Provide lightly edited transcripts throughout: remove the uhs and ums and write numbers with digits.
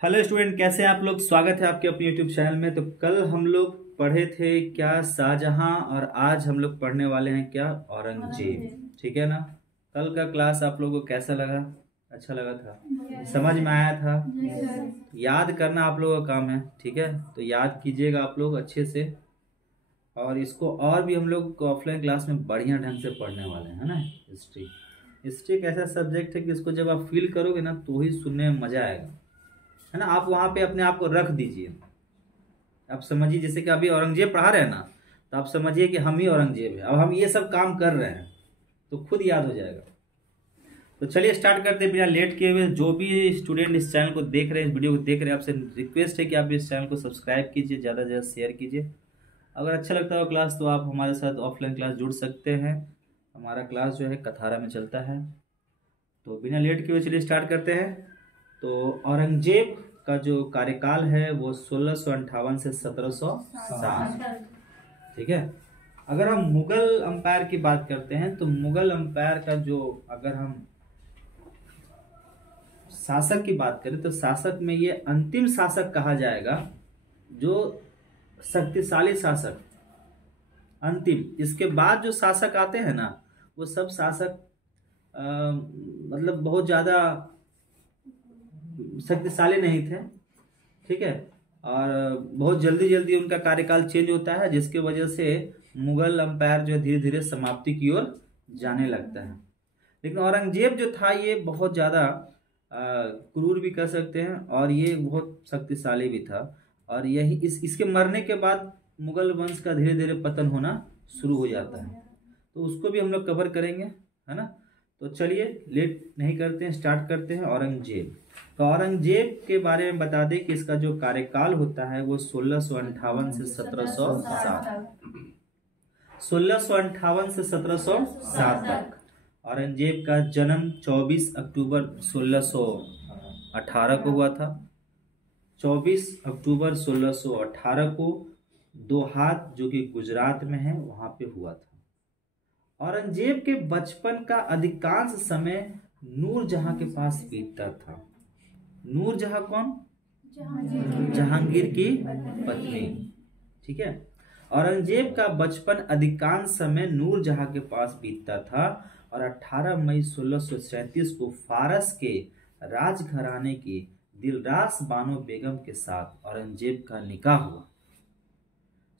Hello student, कैसे हैं आप लोग। स्वागत है आपके अपने यूट्यूब चैनल में। तो कल हम लोग पढ़े थे क्या, शाहजहां, और आज हम लोग पढ़ने वाले हैं क्या, औरंगजेब। ठीक है ना। कल का क्लास आप लोगों को कैसा लगा? अच्छा लगा था? समझ में आया था? याद करना आप लोगों का काम है, ठीक है। तो याद कीजिएगा आप लोग अच्छे से। और इसको और भी हम लोग ऑफलाइन क्लास में बढ़िया ढंग से पढ़ने वाले हैं, है ना। हिस्ट्री हिस्ट्री एक ऐसा सब्जेक्ट है कि इसको जब आप फील करोगे ना तो ही सुनने में मजा आएगा, है ना। आप वहां पे अपने आप को रख दीजिए। आप समझिए जैसे कि अभी औरंगजेब पढ़ा रहे हैं ना, तो आप समझिए कि हम ही औरंगजेब है। अब हम ये सब काम कर रहे हैं तो खुद याद हो जाएगा। तो चलिए स्टार्ट करते हैं बिना लेट किए हुए। जो भी स्टूडेंट इस चैनल को देख रहे हैं, इस वीडियो को देख रहे हैं, आपसे रिक्वेस्ट है कि आप इस चैनल को सब्सक्राइब कीजिए, ज़्यादा से ज़्यादा शेयर कीजिए। अगर अच्छा लगता हो क्लास तो आप हमारे साथ ऑफलाइन क्लास जुड़ सकते हैं। हमारा क्लास जो है कथारा में चलता है। तो बिना लेट किए हुए चलिए स्टार्ट करते हैं। तो औरंगजेब का जो कार्यकाल है वो 1658 से 1707, ठीक है। अगर हम मुगल अंपायर की बात करते हैं तो मुगल अंपायर का जो, अगर हम शासक की बात करें तो शासक में ये अंतिम शासक कहा जाएगा, जो शक्तिशाली शासक अंतिम। इसके बाद जो शासक आते हैं ना, वो सब शासक मतलब बहुत ज्यादा शक्तिशाली नहीं थे, ठीक है। और बहुत जल्दी जल्दी उनका कार्यकाल चेंज होता है, जिसकी वजह से मुगल अंपायर जो धीरे धीरे समाप्ति की ओर जाने लगता है। लेकिन औरंगजेब जो था ये बहुत ज्यादा क्रूर भी कर सकते हैं, और ये बहुत शक्तिशाली भी था। और यही इसके मरने के बाद मुगल वंश का धीरे धीरे पतन होना शुरू हो जाता है। तो उसको भी हम लोग कवर करेंगे, है ना। तो चलिए लेट नहीं करते हैं, स्टार्ट करते हैं। औरंगजेब, तो औरंगजेब के बारे में बता दें कि इसका जो कार्यकाल होता है वो 1658 से 1707, 1658 से 1707 तक। औरंगजेब का जन्म 24 अक्टूबर 1618 को हुआ था। 24 अक्टूबर 1618 को दोहात, जो कि गुजरात में है, वहां पे हुआ था। औरंगजेब के बचपन का अधिकांश समय नूरजहां के पास बीतता था। नूरजहां कौन? जहांगीर की पत्नी, ठीक है। औरंगजेब का बचपन अधिकांश समय नूरजहां के पास बीतता था, और 18 मई 1637 को फारस के राजघराने की दिलरास बानो बेगम के साथ औरंगजेब का निकाह हुआ।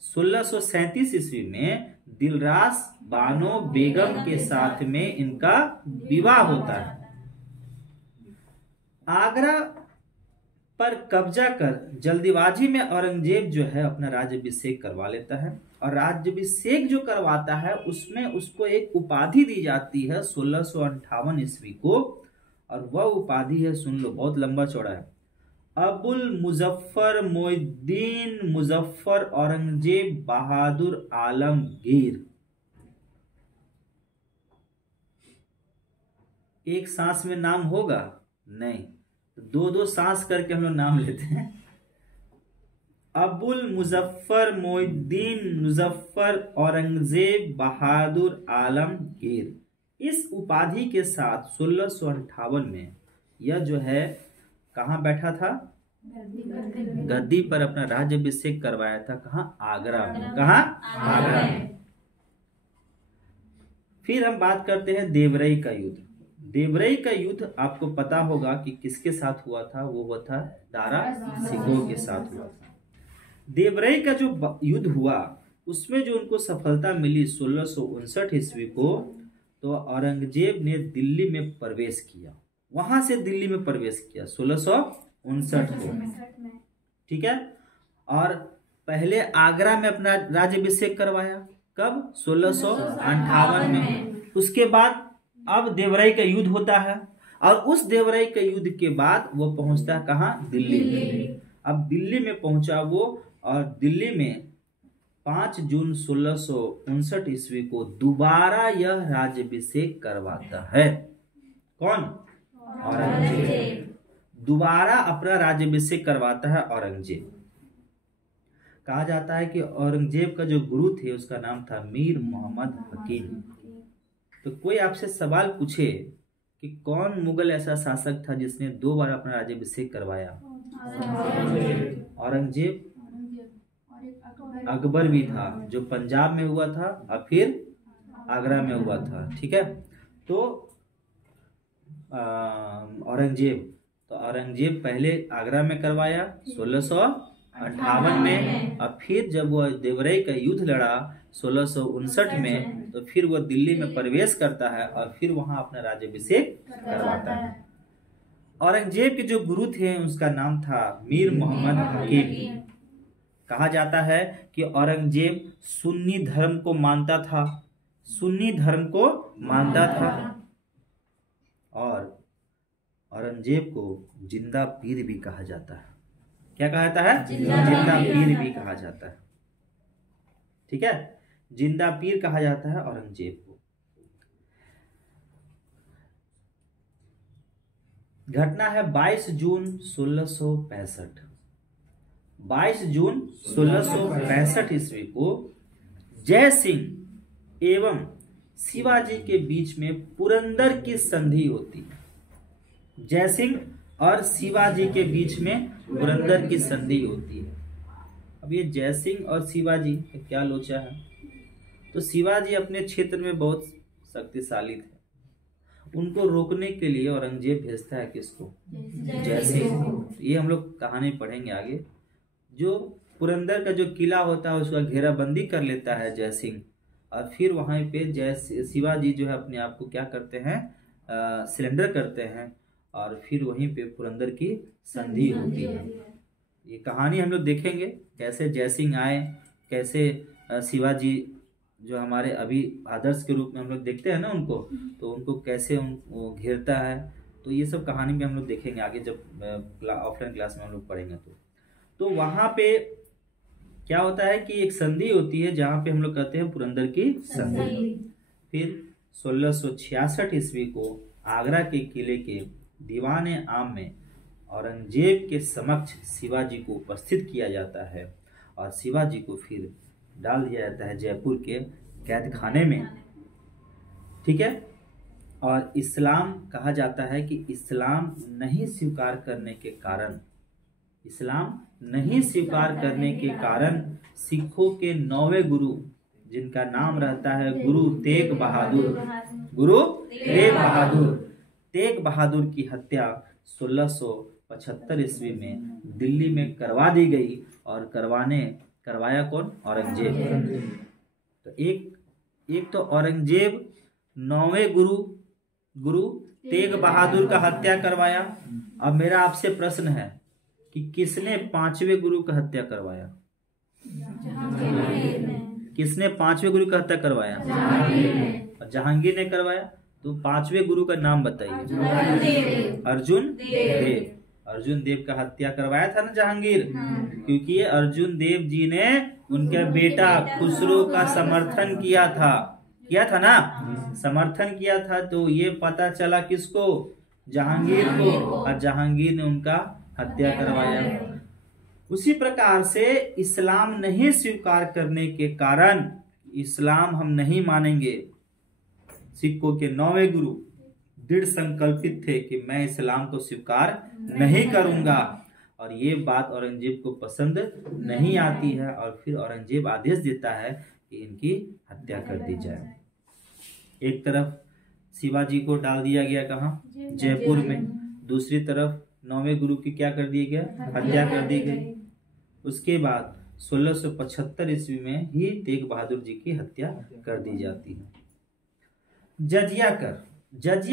1637 ईस्वी में दिलरास बानो बेगम के साथ में इनका विवाह होता है। आगरा पर कब्जा कर जल्दीबाजी में औरंगजेब जो है अपना राज्याभिषेक करवा लेता है। और राज्याभिषेक जो करवाता है उसमें उसको एक उपाधि दी जाती है 1658 ईस्वी को, और वह उपाधि है, सुन लो, बहुत लंबा चौड़ा है, अबुल मुजफ्फर मोइनुद्दीन मुजफ्फर औरंगजेब बहादुर आलमगीर। एक सांस में नाम होगा नहीं, दो दो सांस करके हम लोग नाम लेते हैं। अबुल मुजफ्फर मोइनुद्दीन मुजफ्फर औरंगजेब बहादुर आलमगीर। इस उपाधि के साथ 1658 में यह जो है कहाँ बैठा था? गद्दी पर अपना राज्याभिषेक करवाया था। कहाँ? आगरा में। कहाँ? आगरा में। फिर हम बात करते हैं देवरई का युद्ध। देवरई का युद्ध आपको पता होगा कि किसके साथ हुआ था? वो हुआ था दारा सिकोह के साथ हुआ था। देवरई का जो युद्ध हुआ उसमें जो उनको सफलता मिली 1659 ईस्वी को, तो औरंगजेब ने दिल्ली में प्रवेश किया। वहां से दिल्ली में प्रवेश किया 1659 को, ठीक है। और पहले आगरा में अपना राज्याभिषेक करवाया। कब? 1658 में। उसके बाद अब देवरई का युद्ध होता है, और उस देवरई के युद्ध के बाद वो पहुंचता है कहाँ? दिल्ली। अब दिल्ली में पहुंचा वो, और दिल्ली में 5 जून 1659 ईस्वी को दोबारा यह राज्याभिषेक करवाता है। कौन? औरंगजेब। दोबारा अपना राज्याभिषेक करवाता है औरंगजेब। कहा जाता है कि औरंगजेब का जो गुरु थे उसका नाम था मीर मोहम्मद हकीम। तो कोई आपसे सवाल पूछे कि कौन मुगल ऐसा शासक था जिसने 2 बार अपना राज्याभिषेक करवाया, औरंगजेब, अकबर भी था जो पंजाब में हुआ था और फिर आगरा में हुआ था। ठीक है, तो औरंगजेब पहले आगरा में करवाया 1658 में, और फिर जब वह देवराई का युद्ध लड़ा 1659 में, तो फिर वह दिल्ली में प्रवेश करता है और फिर वहां अपना राज्याभिषेक करवाता है। औरंगजेब के जो गुरु थे उसका नाम था मीर मोहम्मद हकीम। कहा जाता है कि औरंगजेब सुन्नी धर्म को मानता था, सुन्नी धर्म को मानता था, और औरंगजेब को जिंदा पीर भी कहा जाता है। क्या कहा जाता है? जिंदा पीर भी कहा जाता है। ठीक है, जिंदा पीर कहा जाता है औरंगजेब को। घटना है 22 जून 1665। 22 जून 1665 ईस्वी को जय सिंह एवं शिवाजी के बीच में पुरंदर की संधि होती है। जय सिंह और शिवाजी के बीच में पुरंदर की संधि होती है। अब ये जय सिंह और शिवाजी का क्या लोचा है? तो शिवाजी अपने क्षेत्र में बहुत शक्तिशाली थे, उनको रोकने के लिए औरंगजेब भेजता है किसको? जय सिंह को। ये हम लोग कहानी पढ़ेंगे आगे। जो पुरंदर का जो किला होता है उसका घेराबंदी कर लेता है जय सिंह, और फिर वहां पे शिवाजी जो है अपने आप को क्या करते हैं? सिलेंडर करते हैं, और फिर वहीं पे पुरंदर की संधि होती है। ये कहानी हम लोग देखेंगे कैसे जय सिंह आए, कैसे शिवाजी जो हमारे अभी आदर्श के रूप में हम लोग देखते हैं ना उनको, तो उनको कैसे वो घेरता है। तो ये सब कहानी में हम लोग देखेंगे आगे जब ऑफलाइन क्लास में हम लोग पढ़ेंगे। तो वहां पे क्या होता है कि एक संधि होती है जहां पे हम लोग कहते हैं पुरंदर की संधि। फिर 1666 ईस्वी को आगरा के किले के दीवान आम में औरंगजेब के समक्ष शिवाजी को उपस्थित किया जाता है, और शिवाजी को फिर डाल दिया जाता है जयपुर के कैद खाने में। ठीक है, और इस्लाम कहा जाता है कि इस्लाम नहीं स्वीकार करने के कारण, इस्लाम नहीं स्वीकार करने के कारण सिखों के 9वें गुरु, जिनका नाम रहता है गुरु तेग बहादुर, गुरु तेग बहादुर, तेग बहादुर की हत्या 1675 ईस्वी में दिल्ली में करवा दी गई। और करवाया कौन? औरंगजेब। तो एक तो औरंगजेब 9वें गुरु तेग बहादुर का हत्या करवाया। अब मेरा आपसे प्रश्न है कि किसने 5वें गुरु का हत्या करवाया? किसने 5वें गुरु का हत्या करवाया? जहांगीर ने करवाया। तो 5वें गुरु का नाम बताइए। अर्जुन देव। अर्जुन देव का हत्या करवाया था ना जहांगीर, क्योंकि अर्जुन देव जी ने उनके बेटा खुसरो का समर्थन किया था ना, समर्थन किया था। तो ये पता चला किसको? जहांगीर को, और जहांगीर ने उनका हत्या करवाया। उसी प्रकार से इस्लाम नहीं स्वीकार करने के कारण, इस्लाम हम नहीं मानेंगे, सिखों के 9वें गुरु दृढ़ संकल्पित थे कि मैं इस्लाम को स्वीकार नहीं करूंगा, और ये बात औरंगजेब को पसंद नहीं आती है, और फिर औरंगजेब आदेश देता है कि इनकी हत्या कर दी जाए। एक तरफ शिवाजी को डाल दिया गया कहाँ? जयपुर में। दूसरी तरफ 9वें गुरु की क्या कर दिया गया? हत्या कर दी गई। उसके बाद 1675 ईस्वी में ही तेग बहादुर जी की हत्या कर दी जाती है। जजिया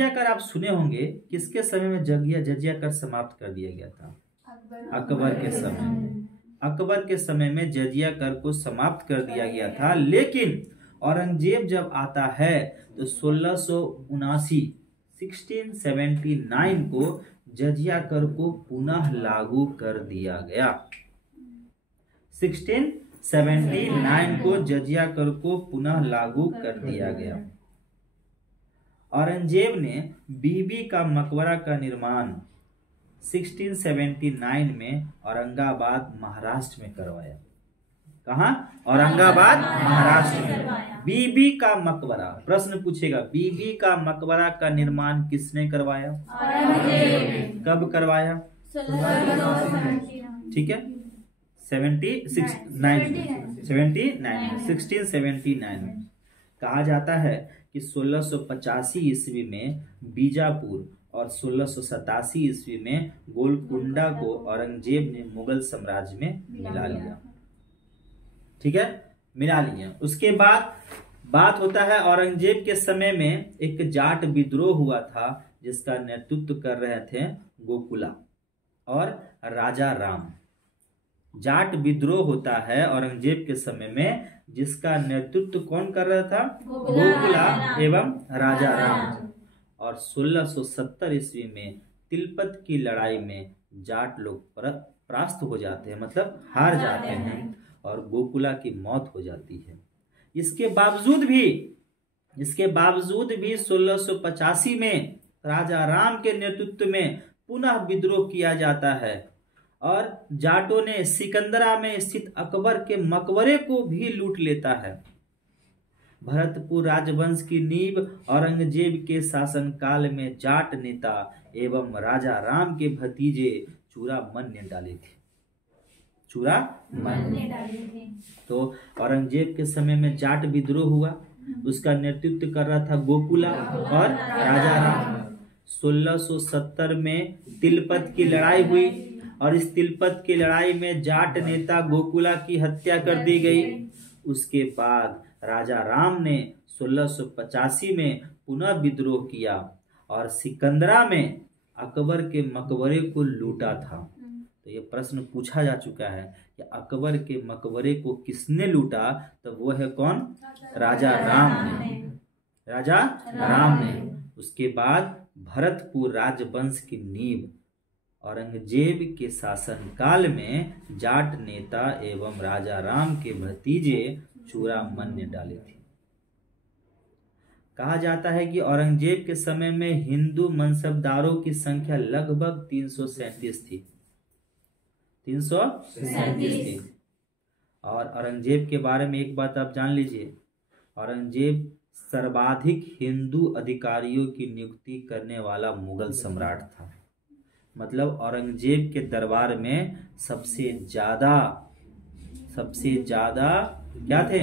कर आप सुने होंगे, किसके समय में जजिया कर समाप्त कर दिया गया था? अकबर के समय। अकबर के समय में जजिया कर को समाप्त कर दिया गया था, लेकिन औरंगजेब जब आता है तो 1679 को जजिया कर को पुनः लागू कर दिया गया। 1679 को जजिया कर को पुनः लागू कर दिया गया। औरंगजेब ने बीबी का मकबरा का निर्माण 1679 में औरंगाबाद महाराष्ट्र में करवाया। कहाँ? औरंगाबाद महाराष्ट्र में। बीबी का मकबरा, प्रश्न पूछेगा, बीबी का मकबरा का निर्माण किसने करवाया? औरंगजेब। कब करवाया? ठीक है, 1679 में कहा जाता है कि 1685 ईस्वी में बीजापुर और 1687 ईस्वी में गोलकुंडा को औरंगजेब ने मुगल साम्राज्य में मिला लिया। ठीक है, मिला लिया। उसके बाद बात होता है औरंगजेब के समय में एक जाट विद्रोह हुआ था जिसका नेतृत्व कर रहे थे गोकुला और राजा राम। जाट विद्रोह होता है औरंगजेब के समय में जिसका नेतृत्व कौन कर रहा था? गोकुला एवं राजा राम। और 1670 ईस्वी में तिलपत की लड़ाई में जाट लोग परास्त हो जाते हैं, मतलब हार जाते हैं और गोकुला की मौत हो जाती है। इसके बावजूद भी 1685 में राजा राम के नेतृत्व में पुनः विद्रोह किया जाता है और जाटों ने सिकंदरा में स्थित अकबर के मकबरे को भी लूट लेता है। भरतपुर राजवंश की नींव औरंगजेब के शासनकाल में जाट नेता एवं राजा राम के भतीजे चूड़ामन ने डाली थी। तो औरंगजेब के समय में जाट विद्रोह हुआ, उसका नेतृत्व कर रहा था गोकुला और राजा राम। 1670 में तिलपत की लड़ाई हुई और इस तिलपत की लड़ाई में जाट नेता गोकुला की हत्या कर दी गई। उसके बाद राजा राम ने 1685 में पुनः विद्रोह किया और सिकंदरा में अकबर के मकबरे को लूटा था। तो ये प्रश्न पूछा जा चुका है कि अकबर के मकबरे को किसने लूटा? तो वो है कौन? राजा राम ने। उसके बाद भरतपुर राजवंश की नींव औरंगजेब के शासनकाल में जाट नेता एवं राजा राम के भतीजे चूड़ामन ने डाली थी। कहा जाता है कि औरंगजेब के समय में हिंदू मनसबदारों की संख्या लगभग 337 थी। 337 थी। और औरंगजेब के बारे में एक बात आप जान लीजिए, औरंगजेब सर्वाधिक हिंदू अधिकारियों की नियुक्ति करने वाला मुगल सम्राट था। मतलब औरंगजेब के दरबार में सबसे ज्यादा क्या थे?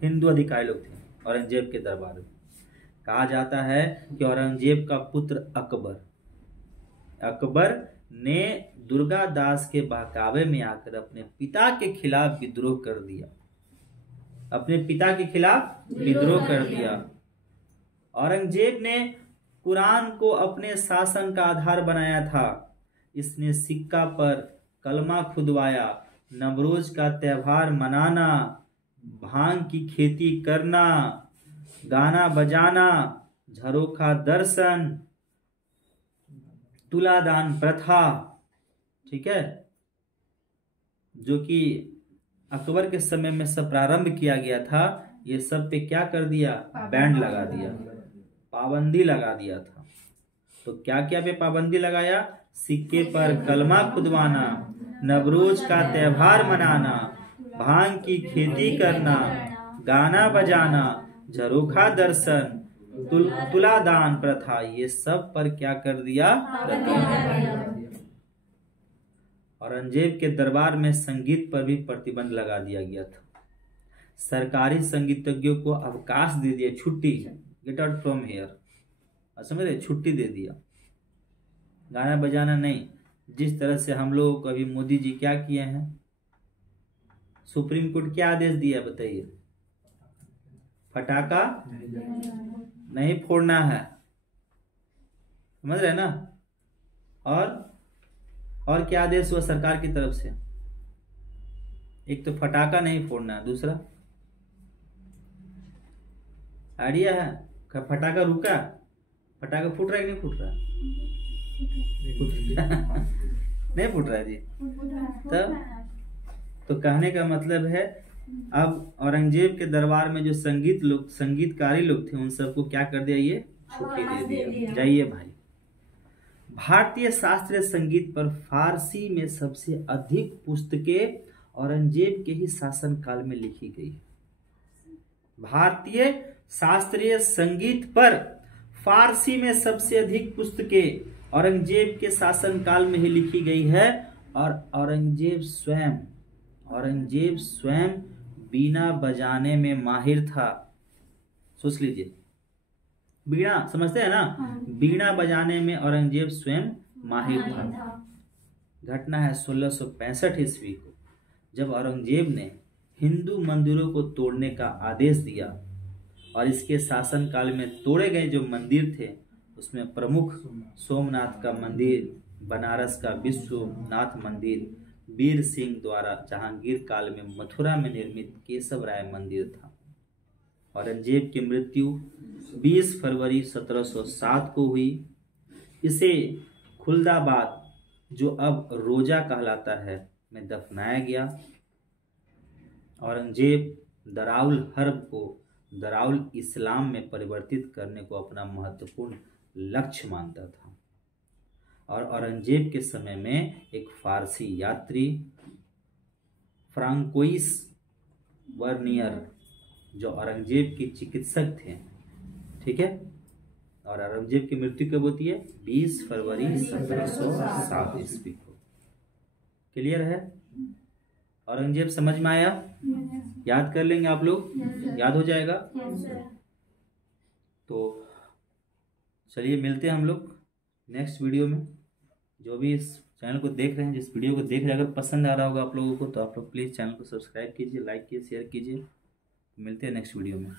हिंदू अधिकारी लोग थे औरंगजेब के दरबार में। कहा जाता है कि औरंगजेब का पुत्र अकबर ने दुर्गादास के बहकावे में आकर अपने पिता के खिलाफ विद्रोह कर दिया। औरंगजेब ने कुरान को अपने शासन का आधार बनाया था। इसने सिक्का पर कलमा खुदवाया, नवरोज का त्योहार मनाना, भांग की खेती करना, गाना बजाना, झरोखा दर्शन, तुलादान प्रथा, ठीक है, जो कि अकबर के समय में सब प्रारंभ किया गया था, ये सब पे क्या कर दिया? बैंड लगा दिया, पाबंदी लगा दिया था। तो क्या क्या पे पाबंदी लगाया? सिक्के पर कलमा खुदवाना, नवरोज का त्योहार मनाना, भांग की खेती करना, गाना बजाना, झरोखा दर्शन, तुलादान प्रथा, ये सब पर क्या कर दिया? औरंगजेब के दरबार में संगीत पर भी प्रतिबंध लगा दिया गया था। सरकारी संगीतज्ञों को अवकाश दे दिया, छुट्टी, गेट आउट फ्रॉम हियर, समझ रहे? छुट्टी दे दिया, गाना बजाना नहीं। जिस तरह से हम लोग को अभी मोदी जी क्या किए हैं, सुप्रीम कोर्ट क्या आदेश दिया बताइए? फटाका नहीं फोड़ना है, समझ रहे ना? और क्या आदेश हुआ सरकार की तरफ से? एक तो फटाका नहीं फोड़ना, दूसरा आइडिया है? फटाका रुका, फटाका फूट रहा है कि नहीं फूट रहा? नहीं फूट रहा है जी। तो कहने का मतलब है, अब औरंगजेब के दरबार में जो संगीतकारी लोग थे, उन सबको क्या कर दिया? ये छुट्टी दे दिया, जाइए भाई। भारतीय शास्त्रीय संगीत पर फारसी में सबसे अधिक पुस्तकें औरंगजेब के ही शासनकाल में लिखी गई। भारतीय शास्त्रीय संगीत पर फारसी में सबसे अधिक पुस्तकें औरंगजेब के शासनकाल में ही लिखी गई है। और औरंगजेब स्वयं बीना बजाने में माहिर था। सोच लीजिए, बीणा समझते हैं ना, बीणा बजाने में औरंगजेब स्वयं माहिर था। घटना है 1665 ईस्वी को, जब औरंगजेब ने हिंदू मंदिरों को तोड़ने का आदेश दिया। और इसके शासनकाल में तोड़े गए जो मंदिर थे उसमें प्रमुख सोमनाथ का मंदिर, बनारस का विश्वनाथ मंदिर, वीर सिंह द्वारा जहांगीर काल में मथुरा में निर्मित केशव राय मंदिर था। औरंगजेब की मृत्यु 20 फरवरी 1707 को हुई। इसे खुलदाबाद, जो अब रोजा कहलाता है, में दफनाया गया। औरंगजेब दराउल हर्ब को दराउल इस्लाम में परिवर्तित करने को अपना महत्वपूर्ण लक्ष्य मानता था। और औरंगजेब के समय में एक फारसी यात्री फ्रांकोइस वर्नियर, जो औरंगजेब के चिकित्सक थे, ठीक है। और औरंगजेब की मृत्यु कब होती है? 20 फरवरी 1707 ईस्वी को। क्लियर है? औरंगजेब समझ में आया? याद कर लेंगे आप लोग, याद हो जाएगा। तो चलिए मिलते हैं हम लोग नेक्स्ट वीडियो में। जो भी इस चैनल को देख रहे हैं, जिस वीडियो को देख रहे हैं, अगर पसंद आ रहा होगा आप लोगों को तो आप लोग प्लीज़ चैनल को सब्सक्राइब कीजिए, लाइक कीजिए, शेयर कीजिए। मिलते हैं नेक्स्ट वीडियो में।